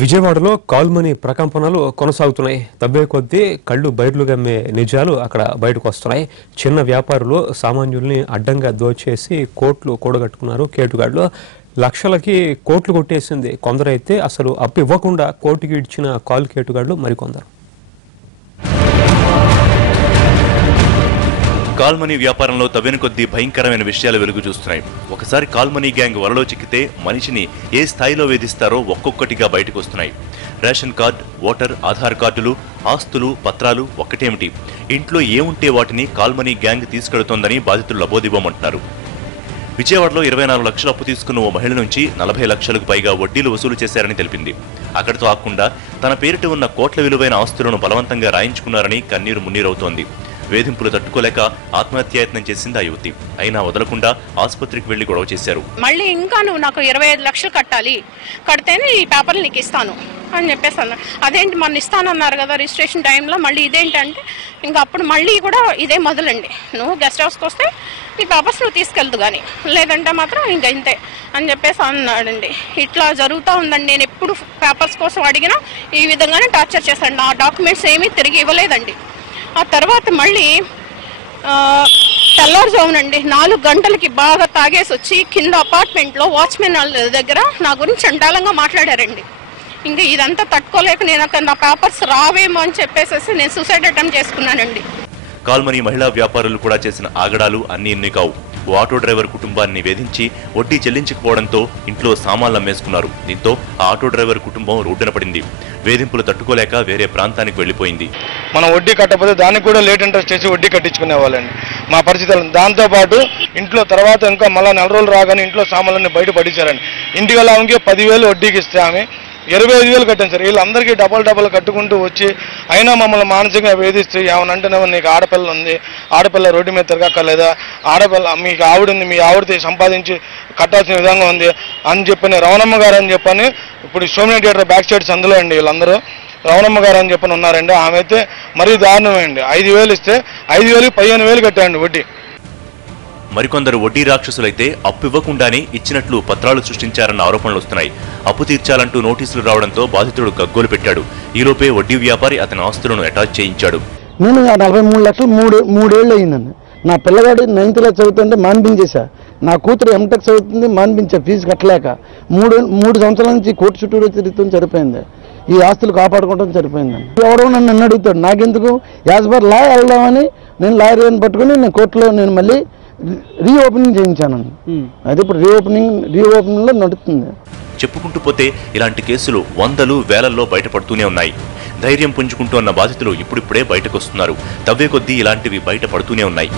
విజయవాడలో కాల్మనీ ప్రకంపనలు కొనసాగుతున్నాయి. తవ్వే కొద్దీ కళ్ళు బైర్లు గమ్మే నిజాలు అక్కడ బయటకు వస్తున్నాయి. చిన్న వ్యాపారులు సామాన్యుల్ని అడ్డంగా దోచేసి కోట్లు కూడగట్టుకున్నారు. కేటుగాడ్లు లక్షలకి కోట్లు కొట్టేసింది కొందరైతే. అసలు అప్పు ఇవ్వకుండా కోర్టుకి ఇచ్చిన కాల్ కేటుగాడ్లు మరికొందరు. కాల్మనీ వ్యాపారంలో తవ్విన కొద్దీ భయంకరమైన విషయాలు వెలుగు చూస్తున్నాయి. ఒకసారి కాల్మనీ గ్యాంగ్ వరలో చిక్కితే మనిషిని ఏ స్థాయిలో వేధిస్తారో ఒక్కొక్కటిగా బయటకు వస్తున్నాయి. రేషన్ కార్డు, ఓటర్, ఆధార్ కార్డులు, ఆస్తులు, పత్రాలు ఒక్కటేమిటి, ఇంట్లో ఏముంటే వాటిని కాల్మనీ గ్యాంగ్ తీసుకెడుతోందని బాధితులు లబోదిబోమంటున్నారు. విజయవాడలో 24 లక్షలు అప్పు తీసుకున్న ఓ మహిళ నుంచి 40 లక్షలకు పైగా వడ్డీలు వసూలు చేశారని తెలిపింది. అక్కడితో ఆకుండా తన పేరిట ఉన్న కోట్ల విలువైన ఆస్తులను బలవంతంగా రాయించుకున్నారని కన్నీరు మున్నీరవుతోంది. వేధింపులు తట్టుకోలేక ఆత్మహత్యాయత్నం చేసింది ఆ యువతి. అయినా వదలకుండా ఆసుపత్రికి వెళ్లి గొడవ చేశారు. మళ్ళీ ఇంకా నువ్వు నాకు 25 లక్షలు కట్టాలి, కడితేనే ఈ పేపర్లు నీకు ఇస్తాను అని చెప్పేసి అన్నారు. అదేంటి మన ఇస్తానన్నారు కదా రిజిస్ట్రేషన్ టైంలో, మళ్ళీ ఇదేంటంటే ఇంకా అప్పుడు మళ్ళీ కూడా ఇదే మొదలండి. నువ్వు గెస్ట్ హౌస్కి వస్తే ఈ పేపర్స్ నువ్వు తీసుకెళ్తు కానీ, లేదంటే మాత్రం ఇంకా ఇంతే అని చెప్పేసి అన్నాడండి. ఇట్లా జరుగుతూ ఉందండి. నేను ఎప్పుడు పేపర్స్ కోసం అడిగినా ఈ విధంగానే టార్చర్ చేశాను. నా డాక్యుమెంట్స్ ఏమీ తిరిగి ఇవ్వలేదండి. ఆ తర్వాత మళ్ళీ తెల్లారుజామునండి 4 గంటలకి బాగా తాగేసి వచ్చి కింద అపార్ట్మెంట్లో వాచ్మెన్ దగ్గర నా గురించి చండాలంగా మాట్లాడారండి. ఇంకా ఇదంతా తట్టుకోలేక నేను అక్కడ నా పేపర్స్ రావేమో అని చెప్పేసి నేను సూసైడ్ అటెంప్ట్ చేసుకున్నానండి. కాల్మనీ మహిళా వ్యాపారులు కూడా చేసిన ఆగడాలు అన్ని ఇన్ని కావు. ఓ ఆటో డ్రైవర్ కుటుంబాన్ని వేధించి వడ్డీ చెల్లించకపోవడంతో ఇంట్లో సామాన్లు అమ్మేసుకున్నారు. దీంతో ఆ ఆటో డ్రైవర్ కుటుంబం రోడ్డున పడింది. వేధింపులు తట్టుకోలేక వేరే ప్రాంతానికి వెళ్లిపోయింది. మనం వడ్డీ కట్టకపోతే దానికి కూడా లేట్ ఇంట్రెస్ట్ చేసి వడ్డీ కట్టించుకునే వాళ్ళండి మా పరిస్థితులు. దాంతోపాటు ఇంట్లో తర్వాత ఇంకా మళ్ళీ 4 రోజులు రాగానే ఇంట్లో సామాన్లన్నీ బయట పడించారండి. ఇంటికి వెళ్ళామకి 10,000 వడ్డీకి ఇస్తే ఆమె 25,000 కట్టాను సార్. వీళ్ళందరికీ డబల్ కట్టుకుంటూ వచ్చి అయినా మమ్మల్ని మానసికంగా వేధిస్తూ ఏమనంటేనేమో నీకు ఆడపిల్ల ఉంది, ఆడపిల్ల రోడ్డు మీద తిరగక్కర్లేదా, ఆడపిల్ల మీకు ఆవిడ ఉంది, మీ ఆవిడతో సంపాదించి కట్టాల్సిన విధంగా ఉంది అని చెప్పని రవణమ్మ గారు అని చెప్పని ఇప్పుడు సోమినా థియేటర్ బ్యాక్ సైడ్స్ అందులో అండి వీళ్ళందరూ రవణమ్మ గారు అని చెప్పని ఉన్నారండి. ఆమె అయితే మరీ దారుణమండి. 5,000 ఇస్తే 5,000 15,000 కట్టాయండి వడ్డీ. మరికొందరు వడ్డీ రాక్షసులైతే అప్పు ఇవ్వకుండానే ఇచ్చినట్లు పత్రాలు సృష్టించారన్న ఆరోపణలు వస్తున్నాయి. అప్పు తీర్చాలంటూ నోటీసులు రావడంతో బాధితుడు గగ్గోలు పెట్టాడు. ఈలోపే వడ్డీ వ్యాపారి అతని ఆస్తులను అటాచ్ చేయించాడు. నేను 43 లక్షలు 3 ఏళ్ళు అయ్యిందండి. నా పిల్లగాడు 9th క్లాస్ చదువుతుంటే మాన్పించేశా. నా కూతురు ఎంటెక్ చదువుతుంది, మాన్పించా ఫీజు కట్టలేక. 3 సంవత్సరాల నుంచి కోర్టు చుట్టూరు తిరుగుతుంది, సరిపోయింది. ఈ ఆస్తులు కాపాడుకోవడం సరిపోయిందండి. ఎవరో నన్ను అడుగుతాడు, నాకెందుకు యాజ్ పర్ లా వెళ్దామని నేను లాయర్ని పట్టుకుని నేను కోర్టులో నేను మళ్ళీ రీఓపెనింగ్ చేయించానండి. అది ఇప్పుడు రీఓపెనింగ్లో నడుస్తుంది. చెప్పుకుంటూ పోతే ఇలాంటి కేసులు వందలు వేలల్లో బయటపడుతూనే ఉన్నాయి. ధైర్యం పుంజుకుంటూ ఉన్న బాధితులు ఇప్పుడిప్పుడే బయటకు వస్తున్నారు. తవ్వే కొద్దీ ఇలాంటివి బయటపడుతూనే ఉన్నాయి.